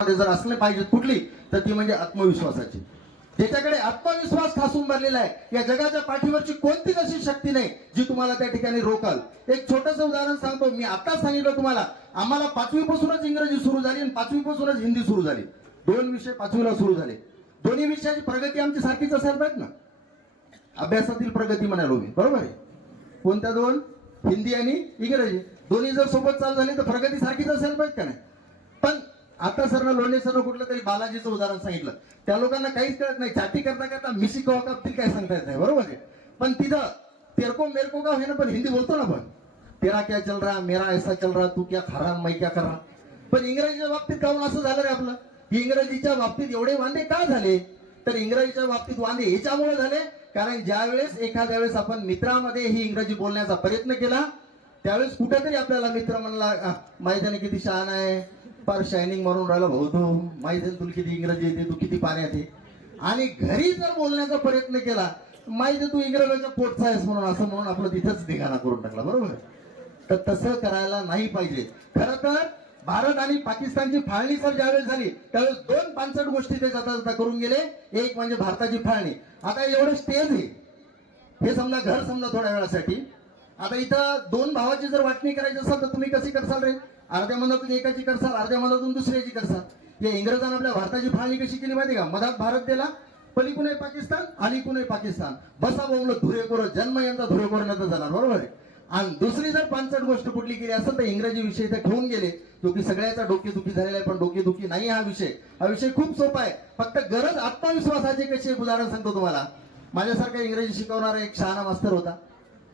मध्ये जर असले पाहिजे कुठली तर ती म्हणजे आत्मविश्वासाची. त्याच्याकडे आत्मविश्वास ठासून भरलेला आहे या जगाच्या पाठीवरची कोणतीच अशी शक्ती नाही जी तुम्हाला त्या ठिकाणी रोकल. एक छोटस उदाहरण सांगतो मी आता सांगितलं तुम्हाला आम्हाला पाचवीपासूनच इंग्रजी सुरू झाली आणि पाचवीपासूनच हिंदी सुरू झाली. दोन विषय पाचवीला सुरू झाले. दोन्ही विषयाची प्रगती आमची सारखीच असायला पाहिजे ना? अभ्यासातील प्रगती म्हणालो मी बरोबर आहे? कोणत्या दोन? हिंदी आणि इंग्रजी. दोन्ही जर सोबत चालू झाली तर प्रगती सारखीच असेल पाहिजे का नाही? आता सरनं लोणे सरनं कुठलं तरी बालाजीचं उदाहरण सांगितलं. त्या लोकांना काहीच कळत नाही. छाती करता करता मिशी कवा ती काय सांगता येत नाही. बरोबर आहे? पण तिथं तेरको मेरको का ना पण हिंदी बोलतो ना पण तेरा क्या चल रहा मेरा ऐसा चल रहा तू क्या खरा मै क्या करा? पण इंग्रजीच्या बाबतीत काहून असं झालं रे आपलं? की इंग्रजीच्या बाबतीत एवढे वांदे का झाले? तर इंग्रजीच्या बाबतीत वांदे याच्यामुळे झाले कारण ज्या वेळेस एखाद्या वेळेस आपण मित्रामध्ये ही इंग्रजी बोलण्याचा प्रयत्न केला त्यावेळेस कुठेतरी आपल्याला मित्र म्हणला माहिती नाही किती शहाण आहे फार शायनिंग मारून राहिला भाऊ तू माहिती आहे तुला किती इंग्रजी येते तू किती पाण्यात आहे आणि घरी जर बोलण्याचा प्रयत्न केला माहिती आहे तू इंग्रजाच्या पोटचा आहेस म्हणून असं म्हणून आपलं तिथंच धिगाणा करून टाकला बरोबर? तर तसं करायला नाही पाहिजे. खरं तर भारत आणि पाकिस्तानची फाळणी सर ज्यावेळेस झाली त्यावेळेस दोन पानसट गोष्टी ते जाता जाता करून गेले. एक म्हणजे भारताची फाळणी. आता एवढं स्टेज आहे. हे समजा घर समजा थोड्या वेळासाठी. आता इथं दोन भावाची जर वाटणी करायची असेल तर तुम्ही कशी करसाल रे? अर्ध्या मनातून एकाची करसाल अर्ध्या मनातून दुसऱ्याची करसाल. या इंग्रजांना आपल्या भारताची फाळणी कशी केली माहिती का? मधात भारत दिला पलीकडून पाकिस्तान अलीकडून पाकिस्तान. बसा बोमलं धुरेकोर जन्म यांचा धुरेकोर नंतर जाणार बरोबर आहे? आणि दुसरी जर पानसट गोष्ट कुठली केली असेल तर इंग्रजी विषय ते ठेवून गेले. जो की सगळ्याचा डोकेदुखी झालेला आहे पण डोकेदुखी नाही हा विषय. हा विषय खूप सोपा आहे. फक्त गरज आत्मविश्वासाची कशी एक उदाहरण सांगतो तुम्हाला. माझ्यासारखा इंग्रजी शिकवणारा एक शहाणा मास्तर होता.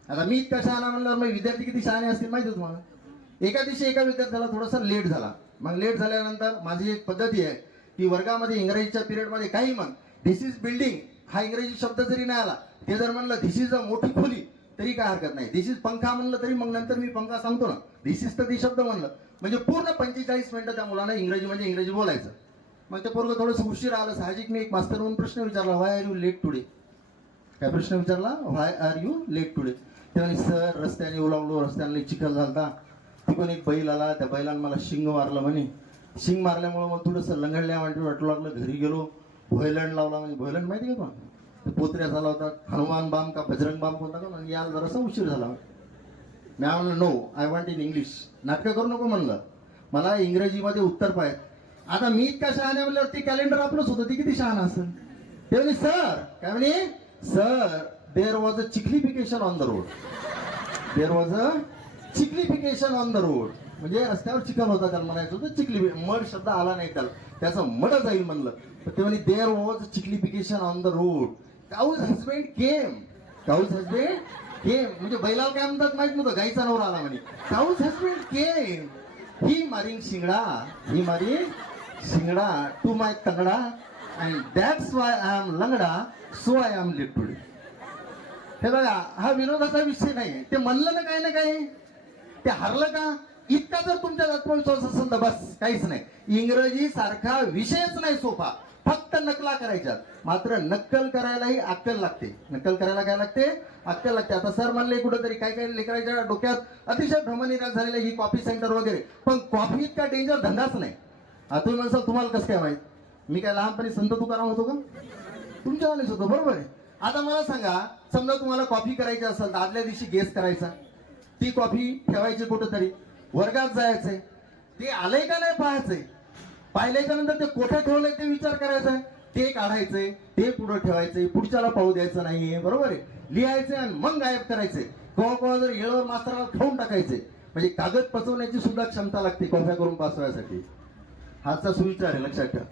आता मी इतका शहाणा म्हणल्यावर मग विद्यार्थी किती शहाणे असतील माहिती तुम्हाला? एका दिवशी एका विद्यार्थ्याला थोडासा लेट झाला. मग लेट झाल्यानंतर माझी एक पद्धती आहे की वर्गामध्ये इंग्रजीच्या पिरियडमध्ये काही मग धिस इज बिल्डिंग हा इंग्रजी शब्द जरी नाही आला ते जर म्हणलं धिस इज अ मोठी खोली तरी काय हरकत नाही. धिस इज पंखा म्हणलं तरी मग नंतर मी पंखा सांगतो ना. धिस इज तर ती शब्द म्हणलं. म्हणजे पूर्ण पंचेचाळीस मिनिटं त्या मुलांना इंग्रजी म्हणजे इंग्रजी बोलायचं. मग ते पोरगं थोडंसं उशीर आलं साहजिक मी एक मास्तर म्हणून प्रश्न विचारला why are you late today काय प्रश्न विचारला why are you late today त्यावेळी सर रस्त्याने ओलावलो रस्त्याने चिखल झालता. तिकडून एक बैल आला त्या बैलानं मला शिंग मारलं म्हणे. शिंग मारल्यामुळं मग थोडंसं लंगडल्या वाटलं वाटू लागलं घरी गेलो. भोयलंड लावला म्हणजे भोयलंड माहिती का पण पोत्र्या झाला होता हनुमान बाम का बजरंग बाम कोणता का? याला जरासा उशीर झाला. मी म्हणलं no I want in English नाटकं करू नको म्हणलं. मला इंग्रजीमध्ये उत्तर पाहिजे. आता मी इतका शहाणे म्हणल्यावर ते कॅलेंडर आपलंच होतं ते किती शहाणा असेल? ते म्हणे सर काय म्हणे? Sir there was a chikhlification on the road there was a chiklification on the road म्हणजे रस्त्यावर चिखल होता त्याला म्हणायचं होतं चिखली मड शब्द आला नाही त्याला. त्याचं मड जाईल म्हणलं. तर ते म्हणे there was chiklification on the road cow's husband came cow's husband came म्हणजे बैलाला काय म्हणतात माहीत नव्हतं? गाईचा नवरा आला म्हणे. काऊज हजबेंड केम ही मारिंग शिंगडा. ही मारिंग शिंगडा. To my तंगडा. And that's why I am Langda. So I am late today हे बघा हा विनोदाचा विषय नाही. ते म्हणलं ना काय ना काय? ते हरलं का? इतका जर तुमच्यात आत्मविश्वास असेल तर बस काहीच नाही. इंग्रजी सारखा विषयच नाही सोपा. फक्त नकला करायच्या. मात्र नक्कल करायलाही अक्कल लागते. नक्कल करायला काय लागते? अक्कल लागते. आता सर म्हणले कुठंतरी काय काय लेकरायच्या डोक्यात अतिशय भ्रमनिराश झालेले ही कॉफी सेंटर वगैरे. पण कॉफी इतका डेंजर धंदाच नाही. आता तुम्ही म्हणसाल तुम्हाला कसं काय माहीत? मी काय लहानपणी संत तुकाराम होतो का? तुमच्यावानीच होतो. बरोबर आहे. आता मला सांगा समजा तुम्हाला कॉफी करायची असेल तर आदल्या दिवशी गेस करायचा. ती कॉफी ठेवायची कुठंतरी. वर्गात जायचंय. ते आलंय का नाही पाहायचंय? पाहिल्याच्या नंतर ते कोठे ठेवलंय ते विचार करायचा आहे. ते काढायचंय ते पुढं ठेवायचंय पुढच्याला पाहू द्यायचं नाहीये. बरोबर आहे? लिहायचंय आणि मग गायब करायचंय. कवा कोणा जर येळवर मास्तराला खाऊन टाकायचे म्हणजे कागद पचवण्याची सुद्धा क्षमता लागते कॉफ्या करून पाचवण्यासाठी. हाचा सुविचार आहे लक्षात ठेवा.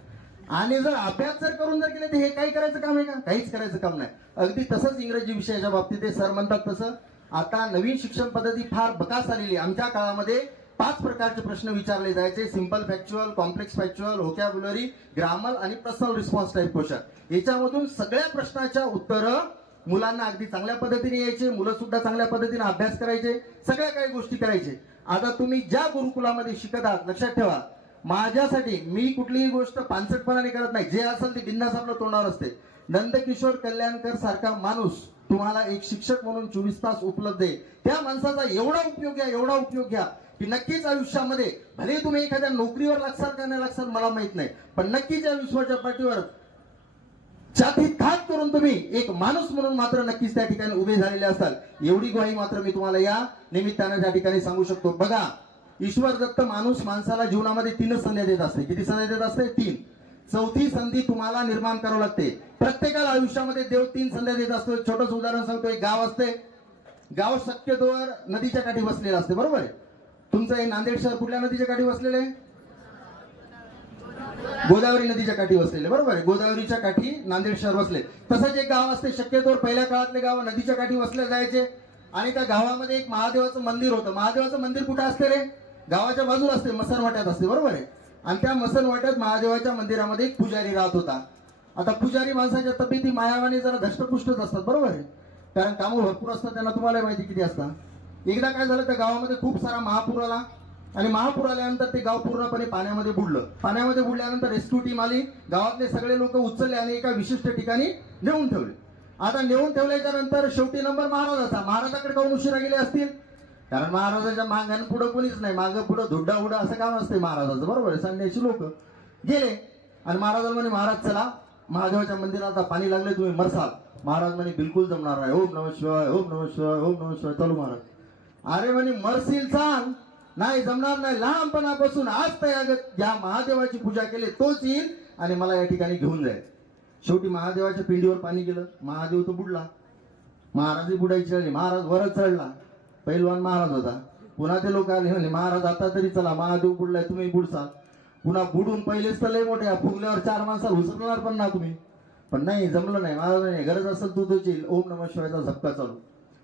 आणि जर अभ्यास जर करून जर केले तर हे काही करायचं काम आहे का? काहीच करायचं काम नाही. अगदी तसंच इंग्रजी विषयाच्या बाबतीत ते सर म्हणतात तसं. आता नवीन शिक्षण पद्धती फार बकास आलेली आहे. आमच्या काळामध्ये पाच प्रकारचे प्रश्न विचारले जायचे. Simple factual complex factual vocabulary grammar आणि पर्सनल रिस्पॉन्स टाईप क्वेश्चन याच्यामधून सगळ्या प्रश्नाच्या उत्तरं मुलांना अगदी चांगल्या पद्धतीने यायचे. मुलं सुद्धा चांगल्या पद्धतीने अभ्यास करायचे. सगळ्या काही गोष्टी करायचे. आता तुम्ही ज्या गुरुकुलामध्ये शिकत आहात लक्षात ठेवा. माझ्यासाठी मी कुठलीही गोष्ट पानसटपणाने करत नाही. जे असेल ते बिंदास आपलं तोंडावर असते. नंदकिशोर कल्याणकर सारखा माणूस तुम्हाला एक शिक्षक म्हणून चोवीस तास उपलब्ध आहे. त्या माणसाचा एवढा उपयोग घ्या एवढा उपयोग घ्या की नक्कीच आयुष्यामध्ये भले तुम्ही एखाद्या नोकरीवर लागसाल का नाही लागसाल मला माहीत नाही पण नक्कीच या विश्वाच्या पाठीवर जाती घात करून तुम्ही एक माणूस म्हणून मात्र नक्कीच त्या ठिकाणी उभे झालेले असाल. एवढी ग्वाही मात्र मी तुम्हाला या निमित्तानं त्या ठिकाणी सांगू शकतो. बघा ईश्वर दत्त माणूस माणसाला जीवनामध्ये तीनच संध्या देत असते. किती संध्या देत असते? तीन. चौथी संधी तुम्हाला निर्माण करावं लागते. प्रत्येकाला आयुष्यामध्ये देव तीन संध्या देत असतो. एक छोटंसं उदाहरण सांगतो. एक गाव असते. गाव शक्यतोवर नदीच्या काठी बसलेलं असते. बरोबर आहे? तुमचं हे नांदेड शहर कुठल्या नदीच्या काठी बसलेलं आहे? गोदावरी नदीच्या काठी बसलेले बरोबर आहे? गोदावरीच्या काठी नांदेड शहर बसले. तसंच एक गाव असते. शक्यतोवर पहिल्या काळातले गाव नदीच्या काठी बसले जायचे. आणि त्या गावामध्ये एक महादेवाचं मंदिर होतं. महादेवाचं मंदिर कुठं असते रे? गावाच्या बाजूला असते. मसनवाट्यात असते. बरोबर आहे? आणि त्या मसनवाट्यात महादेवाच्या मंदिरामध्ये एक पुजारी राहत होता. आता पुजारी माणसाच्या तब्येती मायावाने जरा धष्टपुष्टच असतात बरोबर आहे? कारण कामं भरपूर असतात त्यांना तुम्हाला माहिती किती असतात? एकदा काय झालं त्या गावामध्ये खूप सारा महापूर आला. आणि महापूर आल्यानंतर ते गाव पूर्णपणे पाण्यामध्ये बुडलं. पाण्यामध्ये बुडल्यानंतर रेस्क्यू टीम आली. गावातले सगळे लोक उचलले आणि एका विशिष्ट ठिकाणी नेऊन ठेवले. आता नेऊन ठेवल्याच्या नंतर शेवटी नंबर महाराजाचा. महाराजाकडे काऊन उशिरा गेले असतील. कारण महाराजाच्या मागाने पुढं कोणीच नाही. मागं पुढं धुड्डा उडा असं काम असते महाराजाचं. बरोबर आहे. संध्याची लोक. गेले. आणि महाराजाला म्हणे महाराज चला. महादेवाच्या मंदिरात आता पाणी लागले तुम्ही मरसाल. महाराज म्हणे बिलकुल जमणार नाही. ओम नम शिवाय ओम नम शिवाय ओम नम शिवाय. चालू महाराज. अरे म्हणे मरसील चांग नाही जमणार नाही. लहानपणापासून आज तयागत ज्या महादेवाची पूजा केली तोच येईल आणि मला या ठिकाणी घेऊन जाईल. शेवटी महादेवाच्या पिंडीवर पाणी गेलं. महादेव तो बुडला. महाराजही बुडायची राहिली महाराज वरच चढला. पहिलवान महाराज होता. पुन्हा ते लोक आले म्हणे महाराज आता तरी चला महादेव बुडलाय तुम्ही बुडसाल पुन्हा बुडून पहिलेच तर लय मोठे फुगल्यावर चार माणसाला उचलणार पण ना तुम्ही. पण नाही जमलं नाही महाराज नाही गरज असेल तू तुझी ओम नम शिवायचा झपका चालू.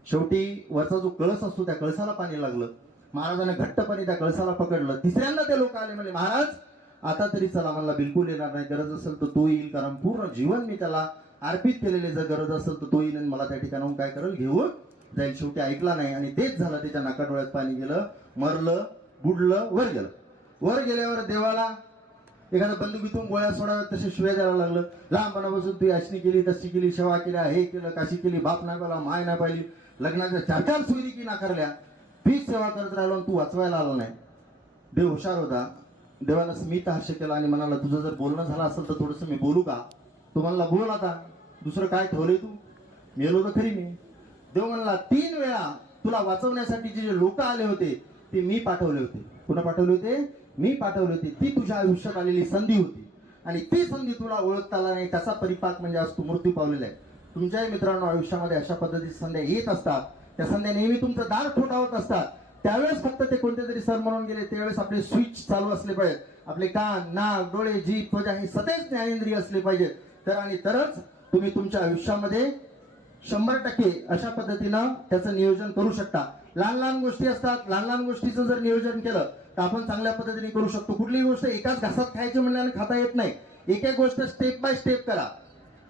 शेवटी वरचा जो कळस असतो त्या कळसाला पाणी लागलं. महाराजाने घट्टपणे त्या कळसाला पकडलं. तिसऱ्यांदा ते लोक आले म्हणजे महाराज आता तरी चला मला बिलकुल येणार नाही गरज असेल तर तो येईल कारण पूर्ण जीवन मी त्याला अर्पित केलेले जर गरज असेल तर तो येईल आणि मला त्या ठिकाणाहून काय करेल? घेऊन जाईल. शेवटी ऐकला नाही आणि तेच झालं त्याच्या नाकाडोळ्यात पाणी गेलं मरलं बुडलं वर गेलं. वर गेल्यावर देवाला एखाद्या बंदुकीतून गोळ्या सोडाव्या तसे शिव्या द्यायला लागलं. लहानपणापासून तू याचनी केली तशी केली सेवा केल्या हे केलं काशी केली बाप नाही पाहिला माय नाही पाहिली. लग्नाच्या चार चार सुविधी की नाकारल्या. तीच सेवा करत राहिलो आणि तू वाचवायला आला नाही. देव हुशार होता. देवाला स्मित हास्य केला आणि म्हणाला तुझं जर बोलणं झालं असेल तर थोडंसं मी बोलू का? तो म्हणला बोल आता दुसरं काय ठेवलंय तू? मेलो तर खरी मी. देव म्हणला तीन वेळा तुला वाचवण्यासाठी जे लोक आले होते ते मी पाठवले होते. कुणा पाठवले होते? मी पाठवले होते. ती तुझ्या आयुष्यात आलेली संधी होती. आणि ती संधी तुला ओळखता आला नाही त्याचा परिपाक म्हणजे आज तू मृत्यू पावलेला आहे. तुमच्याही मित्रांनो आयुष्यामध्ये अशा पद्धतीच्या संध्या येत असतात. त्या संध्या नेहमी तुमचं दार ठोठावत असतात. त्यावेळेस फक्त ते कोणते तरी सर म्हणून गेले त्यावेळेस आपले स्विच चालू असले पाहिजेत. आपले कान नाक डोळे जीभ त्वचा हे सदैव ज्ञानेंद्रिय असले पाहिजेत. तर आणि तरच तुम्ही तुमच्या आयुष्यामध्ये शंभर टक्के अशा पद्धतीनं त्याचं नियोजन करू शकता. लहान लहान गोष्टी असतात. लहान लहान गोष्टीचं जर नियोजन केलं तर आपण चांगल्या पद्धतीने करू शकतो. कुठलीही गोष्ट एकाच घासात खायची म्हणल्याने खाता येत नाही. एक एक गोष्ट स्टेप बाय स्टेप करा.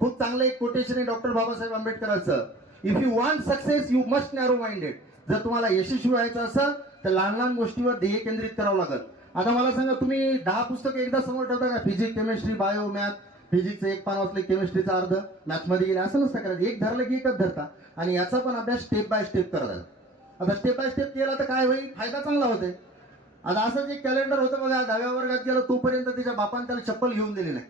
खूप चांगलं एक कोटेशन आहे doctor Babasaheb आंबेडकरांचं. If you want success you must narrow minded जर तुम्हाला यशस्वी व्हायचं असेल तर लहान लहान गोष्टीवर ध्येय केंद्रित करावं लागेल. आता मला सांगा तुम्ही दहा पुस्तकं एकदा समोर ठेवता का? फिजिक्स केमिस्ट्री बायो मॅथ फिजिक्सचं एक पान वाचलं केमिस्ट्रीचा अर्ध मॅथमध्ये गेले असं नसतं करायचं. एक धरलं की एकच धरता. आणि याचा पण अभ्यास स्टेप बाय स्टेप करत आता स्टेप बाय स्टेप केला तर काय होईल? फायदा चांगला होते आता असं एक कॅलेंडर होतं बघा दहाव्या वर्गात गेलं तोपर्यंत त्याच्या बापाने त्याला चप्पल घेऊन दिली नाही.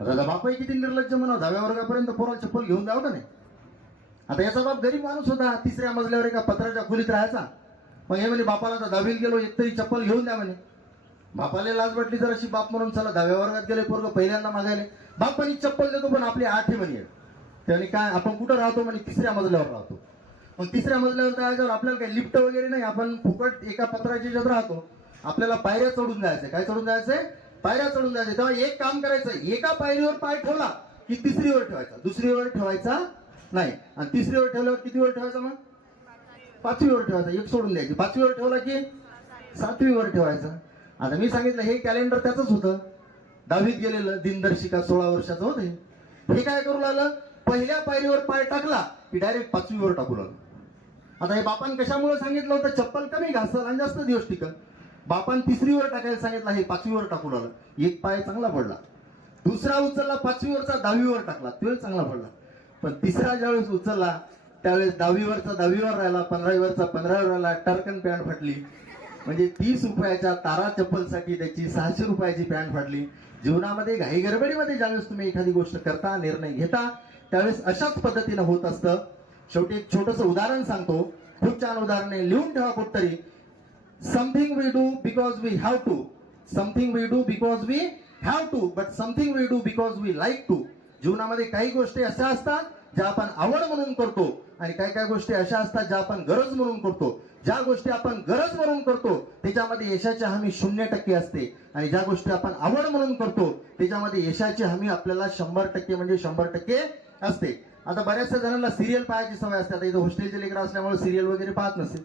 आता त्या बापाही किती निर्लज्ज म्हणा दहाव्या वर्गापर्यंत पोराला चप्पल घेऊन द्यावं का नाही? आता याचा बाप गरीब माणूस होता तिसऱ्या मजल्यावर एका पत्राच्या खोलीत राहायचा. मग हे म्हणे बापाला तर दहावीत गेलो एक तरी चप्पल घेऊन द्या म्हणे. बापाला लाज वाटली जर अशी बाप म्हणून चला दहाव्या वर्गात गेले पोरग पहिल्यांदा मागायले. बाप म्हणे चप्पल देतो पण आपली आठही म्हणे. त्याने काय आपण कुठं राहतो म्हणे? तिसऱ्या मजल्यावर राहतो. मग तिसऱ्या मजल्यावर जायच्यावर आपल्याला काही लिफ्ट वगैरे नाही आपण फुकट एका पत्राच्या याच्यात राहतो. आपल्याला पायऱ्या चढून जायचं काय चढून जायचंय? पायऱ्या चढून जायचं तेव्हा एक काम करायचं एका पायरीवर पाय ठेवला की तिसरीवर ठेवायचा. दुसरीवर ठेवायचा नाही. आणि तिसरीवर ठेवल्यावर कितीवर ठेवायचा मग? पाचवीवर ठेवायचा. एक सोडून द्यायची. पाचवीवर ठेवला की सातवीवर ठेवायचा. आता मी सांगितलं हे कॅलेंडर त्याच होतं. दहावीत गेलेलं दिनदर्शिका सोळा वर्षाचं होते हे. काय करू लागलं? पहिल्या पायरीवर पाय टाकला की डायरेक्ट पाचवीवर टाकू लागलं. आता हे बापान कशामुळे सांगितलं होतं? चप्पल कमी घासल आणि जास्त दिवस टिकल. बापान तिसरीवर टाकायला सांगितलं हे पाचवीवर टाकू लागलं. एक पाय चांगला पडला. दुसरा उचलला पाचवीवरचा दहावीवर टाकला. तो चांगला पडला. पण तिसरा ज्यावेळेस उचलला त्यावेळेस दहावीवरचा दहावीवर राहिला पंधरावीवरचा पंधरावीवर राहिला टर्कन पॅन्ट फाटली. म्हणजे तीस रुपयाच्या तारा चप्पलसाठी त्याची सहाशे रुपयाची पॅन्ट फाडली. जीवनामध्ये घाई गडबडीमध्ये ज्यावेळेस तुम्ही एखादी गोष्ट करता निर्णय घेता त्यावेळेस अशाच पद्धतीनं होत असतं. शेवटी एक छोटस उदाहरण सांगतो. खूप छान उदाहरण लिहून ठेवा कुठतरी. Something we do because we have to something we do because we have to but something we do because we like to जीवनामध्ये काही गोष्टी अशा असतात ज्या आपण आवड म्हणून करतो आणि काही काही गोष्टी अशा असतात ज्या आपण गरज म्हणून करतो ज्या गोष्टी आपण गरज म्हणून करतो त्याच्यामध्ये यशाची हमी शून्य टक्के असते. आणि ज्या गोष्टी आपण आवड म्हणून करतो त्याच्यामध्ये यशाची हमी आपल्याला शंभर टक्के म्हणजे शंभर टक्के असते. आता बऱ्याचशा जणांना सिरियल पाहायची सवय असते. आता इथं हॉस्टेलचे लेकर असल्यामुळे सिरियल वगैरे पाहत नसेल